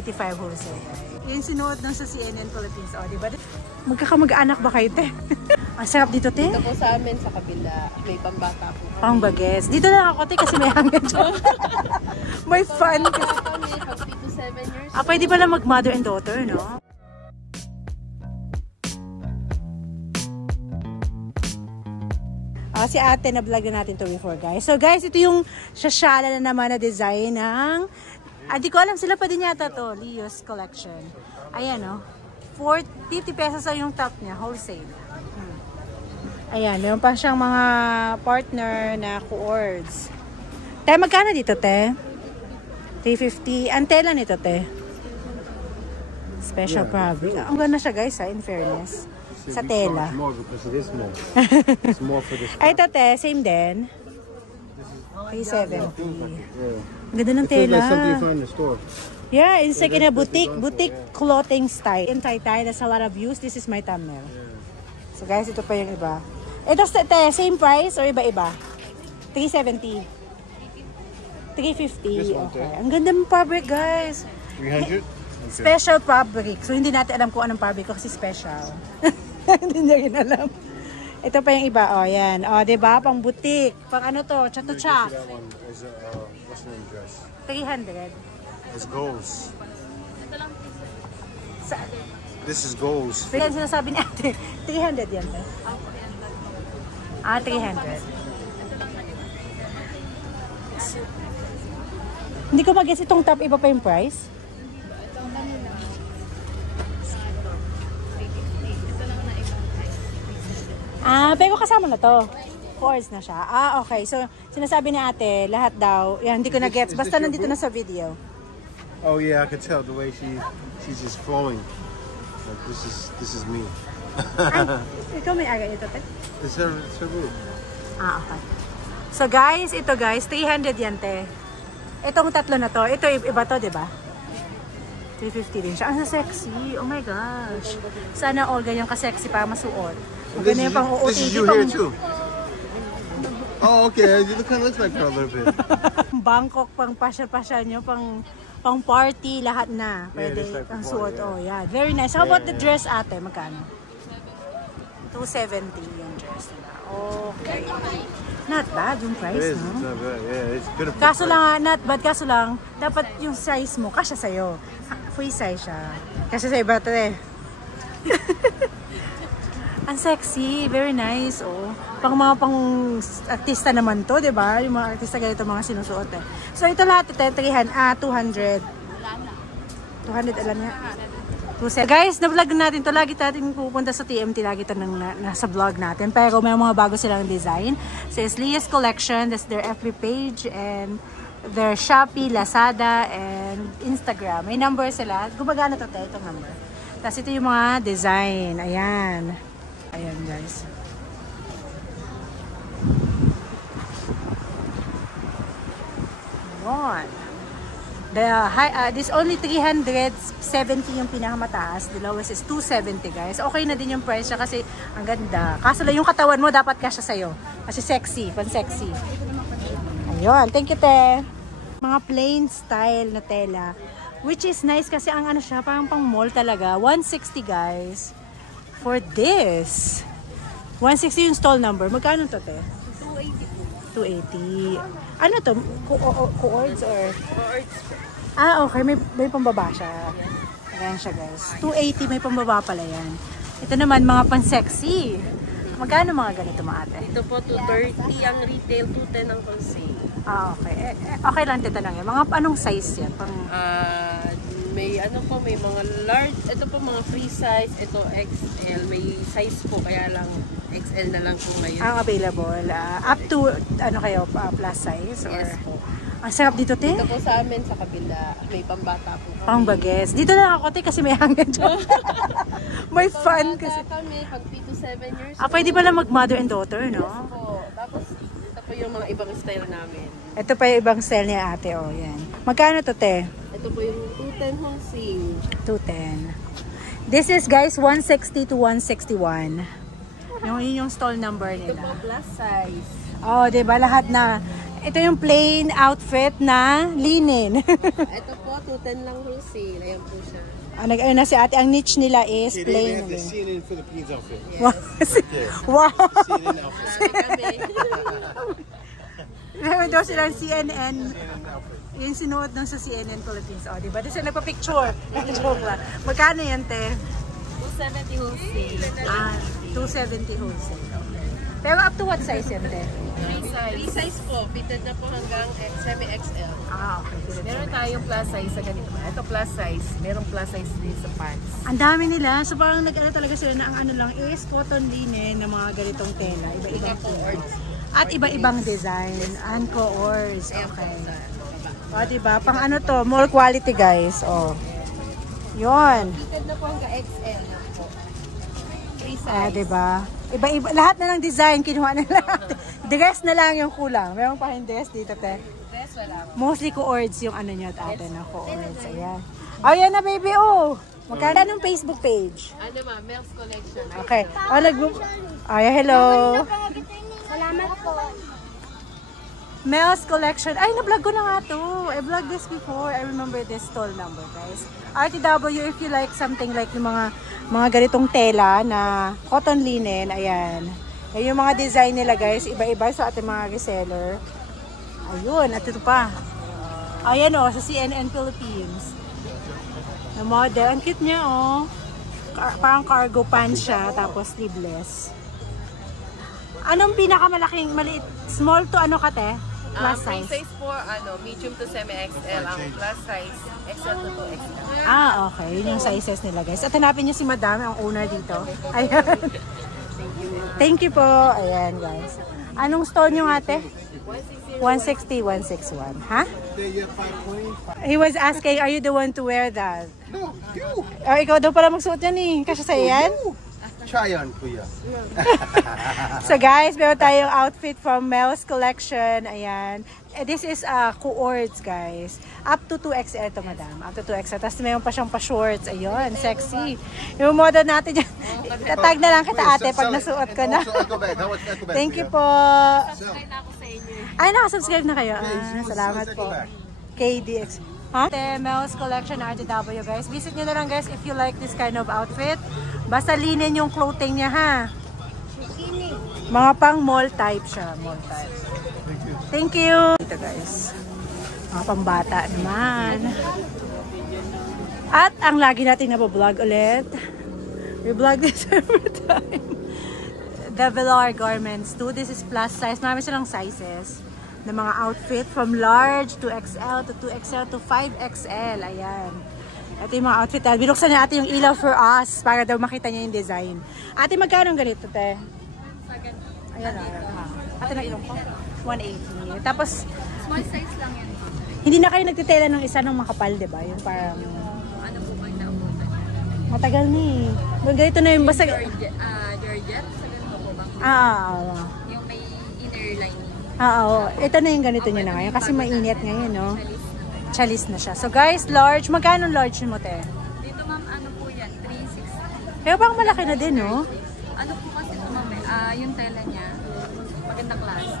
35 wholesale. Yung sinuot nung sa CNN Philippines. O, diba? Magkakamag-anak ba kayo, te? Ang sarap dito, te. Dito po sa amin sa kabila, may pambata po. Pangbages. Dito lang ako, te, kasi may hangin dyan. May fun. Kami, pag 3 to 7 years. Pwede pala mag-mother and daughter, no? Si ate, na-vlog na natin to before, guys. So, guys, ito yung sasyala na naman na design ng... di ko alam, sila pa din yata to. Leo's Collection. Ayan, no? 50 pesos yung top niya, wholesale. Ayan, meron pa siyang mga partner na cords. Te, magkano dito, te? 350. Ang tela nito, te? Special fabric. Ang ganda siya, guys, in fairness. Sa tela. Ay, ito, te, same din. 370. Ganda ng tela. Yeah, it's like in a boutique clothing style. In Taytay, there's a lot of views. This is my thumbnail. So guys, ito pa yung iba. Ito, te, same price or iba-iba? 370. 350. Okay. Ang ganda ng fabric, guys. 300? Special fabric. So, hindi natin alam kung anong fabric kasi special. Hindi niya rin alam. Ito pa yung iba. O, yan. O, diba? Pang boutique. Pang ano to? Chato-chak. What's the name dress? 300. It's goals. Sa, This is goals. yan sinasabi ni ate. 300 yan. 300. Hindi ko mag-guess itong top. Iba pa yung price? Pero kasama na to. Cords na siya. Okay. So, sinasabi ni ate, lahat daw. Yan, hindi ko na-gets. Basta nandito na sa video. Oh yeah, I could tell the way she's just flowing. Like this is me. Ikaw may aga ito, te? It's her room. Okay. So guys, ito guys, 300 yan, te. Itong tatlo na to. Ito iba to, di ba? 350 din siya. Ang sexy. Oh my gosh. Sana all ganyan ka-sexy para masuot. This is you here too. Oh, okay. You kind of looks like her a little bit. Bangkok, pang pasya-pasya nyo, pang party, lahat na. Pwede ang suot. Oh, yeah. Very nice. How about the dress, ate? Magkano? 270 yung dress nila. Okay. Not bad yung price, no? It's not bad. Yeah, it's good. Kaso lang, not bad. Kaso lang, dapat yung size mo, kasya sa'yo. Free size siya. Kasya sa'yo ba ito eh? Ang sexy, very nice, oh. Pang mga artista naman to, 'di ba? Yung mga artista ganito mga sinusuot eh. So ito lahat ito 200. 200 alam niya. Guys, na-vlog natin to. Lagi natin pupunta sa TMT, lagi ito nasa vlog natin. Pero may mga bago silang design. So it's Leo's Collection, that's their FB page and their Shopee, Lazada and Instagram. May number sila. Gumagana to tayo itong number. Tapos ito yung mga design. Ayan. Ayan guys. One. This only 370 yung pinakamataas. The lowest is 270 guys. Okay na din yung price siya kasi ang ganda. Kaso lang yung katawan mo dapat kasya sa'yo. Kasi sexy. Pan-sexy. Ayun. Thank you, te. Mga plain style na tela. Which is nice kasi ang ano siya, parang pang mall talaga. 160 guys. For this. 160 yung stall number. Magkano to, te? 280 po. 280. Ano to? Cords or? Cords. Okay. May pambaba siya. Ayan siya, guys. 280. May pambaba pala yan. Ito naman, mga pang-sexy. Magkano mga ganito, mga ate? Ito po, 230 ang retail, 210 ang wholesale. Okay. Okay lang, tita lang yan. Mga anong size yan? May ano po, may mga large, ito po mga free size, ito XL, may size po, kaya lang XL na lang po ngayon. Ang available. Up to, ano kayo, plus size? Or? Yes po. Ang sarap dito, te? Dito po sa amin, sa kabila, may pambata po. Pangbages. Dito lang ako, te, kasi may hangin dyan. May fun kasi. Kami, pag 3 to 7 years. Pwede pala mag-mother and daughter, no? Yes po. Tapos, ito po yung mga ibang style namin. Ito pa yung ibang style niya, ate, oh, yan. Magkano to, te? Ito po yung 210 wholesale. 210. This is, guys, 160 to 161. Yun yung stall number nila. Ito po, plus size. Oh, diba? Lahat na. Ito yung plain outfit na linen. Ito po, 210 lang wholesale. Ayan po siya. Nag-ano na si ate, ang niche nila is See, they plain. have the CNN Philippines outfit. Wow. Wow. CNN outfit. Marami kami. Meron daw silang CNN. Yung sinuot nung sa CNN Philippines. O, diba? Doon sila nagpa-picture. Joke lang. Magkano yan, te? 270 wholesale. 270 wholesale. Okay. Pero up to what size yan, te? 3 size. 3 size po. Fitted na po hanggang semi-XL. Okay. Meron tayong plus size sa ganito. Ito plus size. Merong plus size din sa pants. Ang dami nila. So parang nag-ano talaga sila na ang ano lang is cotton linen na mga ganitong tela. Iba-ibang tela. At iba-ibang design. Anco-ors. Okay. O, diba? Pang ano to? More quality, guys. O. Yun. Fitted na po hanggang XL na po. 3 size. Diba? Iba-iba. Lahat na ng design, kinuha na lahat. Dress na lang yung kulang. Meron pa yung dress dito, te. Dress wala. Mostly co-ords yung ano nyo at ate na co-ords. Ayan. Ayan na, baby. Oh. Magkano ng Facebook page? Ano ma? Mel's Collection. Okay. Ay, hello. Salamat po. Mel's Collection. Ay, na-vlog ko na nga to. I vlogged this before. I remember this stall number, guys. RTW, if you like something like yung mga ganitong tela na cotton linen, ayan. Yung mga design nila, guys, iba-iba sa ating mga reseller. Ayun, at ito pa. Ayan o, sa CNN Philippines. Na model. Ang cute niya, oh. Parang cargo pants siya, tapos sleeveless. Anong pinakamalaking, maliit, small to ano ka, te? Plus Free size? size po, medium to semi-XL. Ang plus size, XL to 2XL. Okay. Yun yung sizes nila, guys. At hanapin niyo si Madam, ang owner dito. Ayan. Thank you po. Ayan, guys. Anong store niyo, ate? 160, 161. Ha? He was asking, are you the one to wear that? No, you. Ikaw daw pala magsuot yan eh. Kasya sa'yo yan? Try on, kuya. So guys, meron tayong outfit from Mel's Collection. Ayan. This is co-ords, guys. Up to 2XL to, madam. Up to 2XL. Tapos mayroon pa siyang pa-shorts. Ayun, sexy. Yung model natin dyan. Tatag na lang kita, ate, pag nasuot ko na. Thank you po. Ay, nakasubscribe na kayo. Salamat po. KDX. Mel's Collection RTW, guys. Visit nyo na lang, guys, if you like this kind of outfit. Basta linen yung clothing niya, ha? Mga pang mall type siya. Mall type. Thank you. Ito, guys. Mga pambata naman. At ang lagi natin nabablog ulit. We vlog this every time. The Velar Garments too. This is plus size. Marami silang sizes ng mga outfit from large to XL to 2XL to 5XL. Ayan. Ito yung mga outfit. Binuksan niya ate yung ilaw for us para daw makita niya yung design. Ate, magkano ganito, te? Ayan na. Ate, nag-ilong ko? 180. Tapos, Small size lang yan. hindi na kayo nagtitela ng isa ng makapal, diba? Yung parang... Ano po ba yung naubusan? Matagal na eh. Ganito na yung basta... Georgette? Sa ganito po ba? Yung may inner lining. Ito na yung ganito nyo na ngayon. Kasi mainit ngayon, no? Chalis na siya. So guys, large. Magkano large mo, te? Dito ma'am, ano po yan? 360. Pero parang malaki na din, no? Ano po kasi ito ma'am, yung tela niya, magandang klase.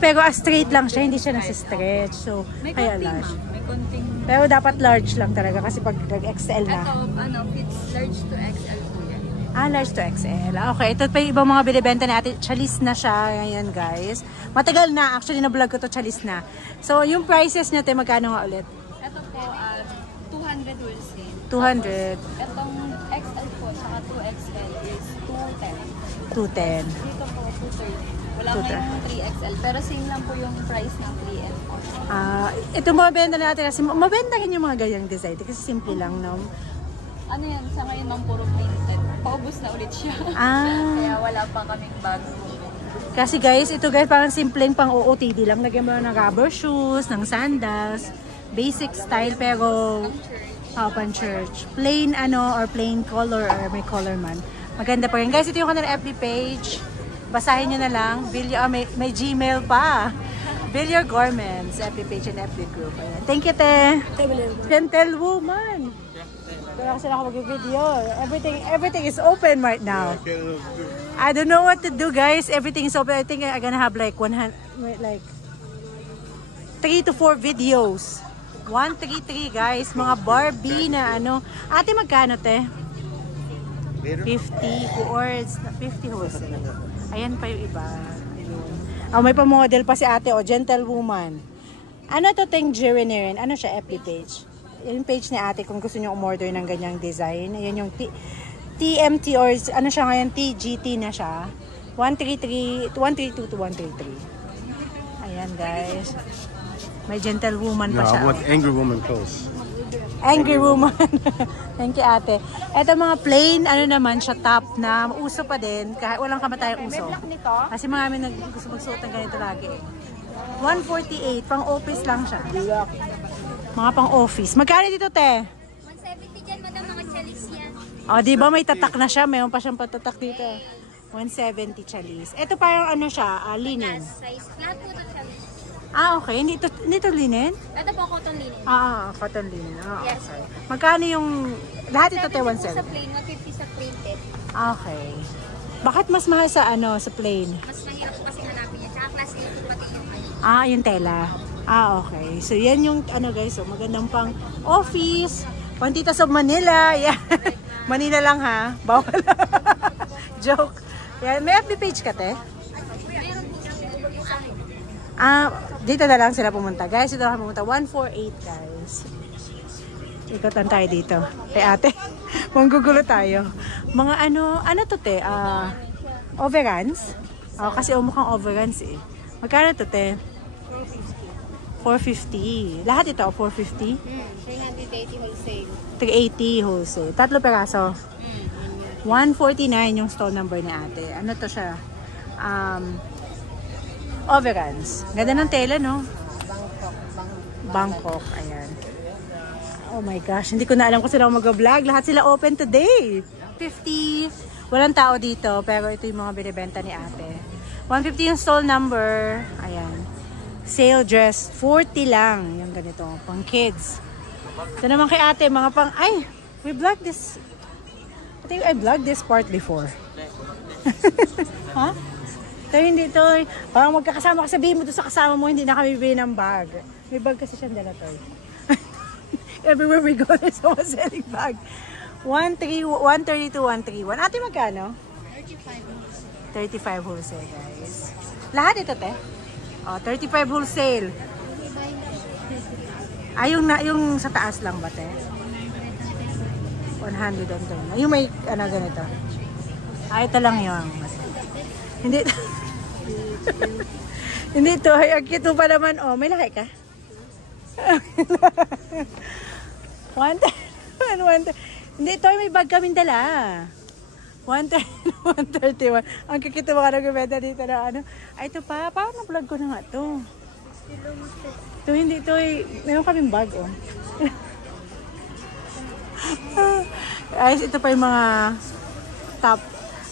Pero straight lang siya. Hindi siya nasi-stretch. So, May kaya konting large. ma'am, may konting. Pero dapat large lang talaga. Kasi pag nag-XL na. Ito, fits large to XL po yan. Large to XL. Okay, ito pa yung ibang mga binibenta natin. Chalis na siya. Ngayon, guys. Matagal na. Actually, na-vlog ko to chalis na. So, yung prices niya, te, magkano nga ulit? Ito po, 200 wholesale. 200. Itong XL po, saka 2XL is 210. 210. Dito po, 230. Wala ngayong 3XL, pero same lang po yung price ng 3L. Ito mabenta natin kasi mabenta rin yung mga ganyang design kasi simple lang, no? Ano yan, sa ngayon mang puro printed. Paubos na ulit siya. Kaya wala pa kaming bago. Kasi guys, ito guys parang simpleng pang OOTD lang. Lagyan mo ng rubber shoes, ng sandals, basic style pero pang church. Plain or plain color or may color man. Maganda pa rin. Guys, ito yung kanilang FB page. Basahin nyo na lang. May Gmail pa. Velar Garments, FB page and FB group. Ayan. Thank you, te. Gentle woman. Kaya kasi ako mag-video. Everything is open right now. I don't know what to do, guys. Everything is open. I think I'm gonna have like 3 to 4 videos. 133 guys, mga Barbie na ano. Ate, magkano te? 50 cords, 50 wholesale. Ayan pa yung iba. Ayun. Oh, may pa-model pa si ate, oh, gentlewoman. Ano to Tangerine? Ano siya, FB page? Yung page ni ate kung gusto niyo umorder ng ganyang design. Ayan yung TMT or ano siya ngayon, TGT na siya. 132 to 133. Ayan guys. May gentlewoman pa No, siya. I want angry woman clothes. Angry woman. Thank you ate. Ito mga plain, ano naman siya, top na uso pa din. Kahit walang kamatayang uso. Kasi marami gusto magsuot ng ganito lagi. 148, pang office lang siya. Mga pang office. Magkano dito te? 170 dyan, madam, mga chalis yan. O, di ba may tatak na siya? Mayroon pa siyang patatak dito. 170 chalis. Ito parang ano siya, linen. Size, flat po ito chalis. Okay. Hindi to linen? Ito po, cotton linen. Cotton linen. Yes. Okay. Magkano yung... Lahat ito te 170 170? sa plain, 150 sa printed. Okay. Bakit mas mahal sa sa plain? Mas mahirap po kasi hanapin yan. Tsaka class A po pati yung Yung tela. Okay. So, yan yung guys. So, magandang pang office. Pantitas of Manila. Yeah. Manila lang ha. Bawal. Joke. Yan. May FB page ka te? Dito na lang sila pumunta. Guys, dito na pumunta. 148 guys. Ikotan tayo dito. Ate. Manggugulo tayo. Mga ano to te? Overruns? Kasi mukhang overruns eh. Magkano to te? 450. Lahat ito, 450? 380 wholesale. 380 wholesale. 3 peraso. 149 yung stall number ni ate. Ano to siya? Overruns. Ganda ng tela, no? Bangkok. Ayan. Oh my gosh. Hindi ko na alam kung sila mag-vlog. Lahat sila open today. 50. Walang tao dito. Pero ito yung mga binibenta ni ate. 150 yung stall number. Ayan. Sale dress. 40 lang. Yung ganito. Pang kids. Ito naman kay ate. Mga pang... Ay! We vlogged this... I think I vlogged this part before. Ha? Ito hindi ito. Parang magkakasama ka, sabihin mo doon sa kasama mo, hindi na kami bibili ng bag. May bag kasi siyang dala to. Everywhere we go, there's someone selling bag. 132, 131. Ate, magkano? 35 wholesale, guys. Lahat ito, te? 35 wholesale. Yung sa taas lang ba, te? 110. Yung may, ganito. Ito lang yung. Hindi. Hindi to. Ay, ang cute mo pa naman. May laki ka? 110. Hindi, to. May bag kaming dala. 110, 131. Ang kikita mga nag-benta dito na ano. Ay, ito pa. Parang na-vlog ko na nga to. Ito, hindi to. Mayroon kaming bag, Guys, ito pa yung mga top.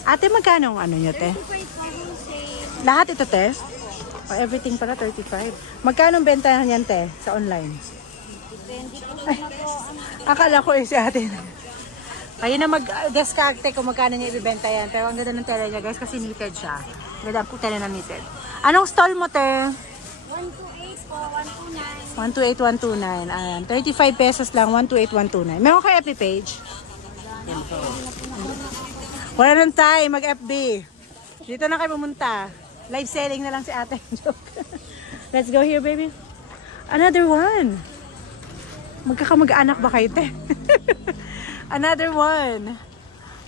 Ate, magkano ang ano nyo, te? Lahat ito, te? Everything pala, 35. Magkano ang benta niyan, te? Sa online? Ay, akala ko si ate. Kayo na mag-discarte kung magkano niya ibibenta yan. Pero ang ganda ng tela niya, guys, kasi knitted siya. Ganda ang tela na knitted. Anong stall mo, te? 128 po, 128, 129. 129. Ayan, 35 pesos lang, 128, 129. Meron kayo FB page? Wala nang tayo, mag-FB. Dito na kayo pumunta. Live selling na lang si ate. Joke. Let's go here, baby. Another one. Magkakamag-anak ba kayo, te? Another one.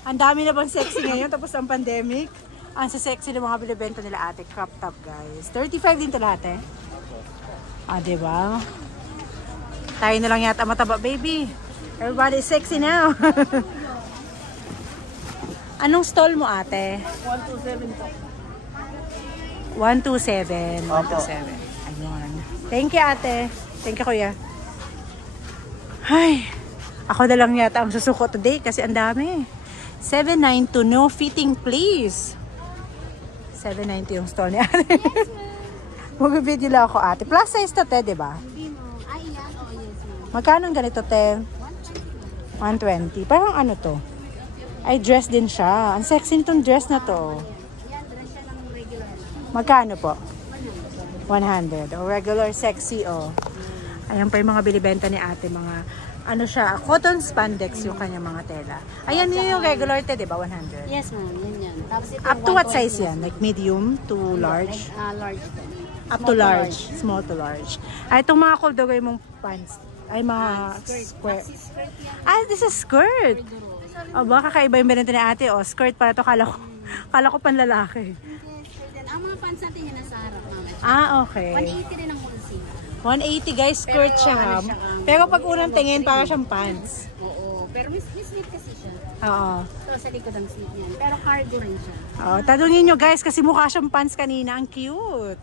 Ang dami na bang sexy ngayon tapos ang pandemic. Ang sexy ng mga binibenta nila ate. Crop top, guys. 35 din ito lahat, eh. Diba? Tayo na lang yata mataba, baby. Everybody is sexy now. Anong stall mo, ate? 127. 127. Ayun. Thank you, ate. Thank you, kuya. Ay, ako na lang yata ang susuko today kasi ang dami. 792, no fitting, please. 790 yung stall ni ate. Yes, ma'am. Mag-video lang ako, ate. Plus size to, te, diba? Ay, yan. Oh, yes, ma'am. Magkano ang ganito, te? 120. Parang ano to? Ay, dress din siya. Ang sexy nitong dress na to. Yan, dress siya ng regular. Magkano po? 100. O, regular sexy, o. Ayan pa yung mga bilibenta ni ate. Mga, ano siya, cotton spandex yung kanya mga tela. Ayan yun yung regular te, di ba? 100. Yes, ma'am. Yun yan. Tapos ito, Up to what size yan? Like medium to large? Large. Up to large. Small to large. Ay, itong mga corduroy mong pants. Ay, mga square. Ah, this is skirt. O, baka kakaiba yung binenta ni ate. O, skirt para to. Kala ko panlalaki. Ang mga pants natin yan nasa harap, ma'am. Ah, okay. 180 rin ang wholesale. 180 guys, skirt siya ha. Pero pag unang tingin, para siyang pants. Oo. Pero may slip kasi siya. Oo. Ito sa likod ang slip niyan. Pero cargo rin siya. Oh, tanungin nyo guys, kasi mukha siyang pants kanina. Ang cute.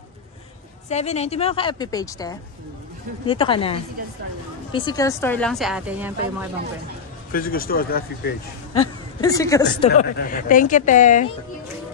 790. Meron ka FB page, te? Dito ka na. Physical store lang. Physical store lang si ate. Yan pa yung mga ibang brand. Physical store is the FB page. Physical store. Thank you, te. Thank you.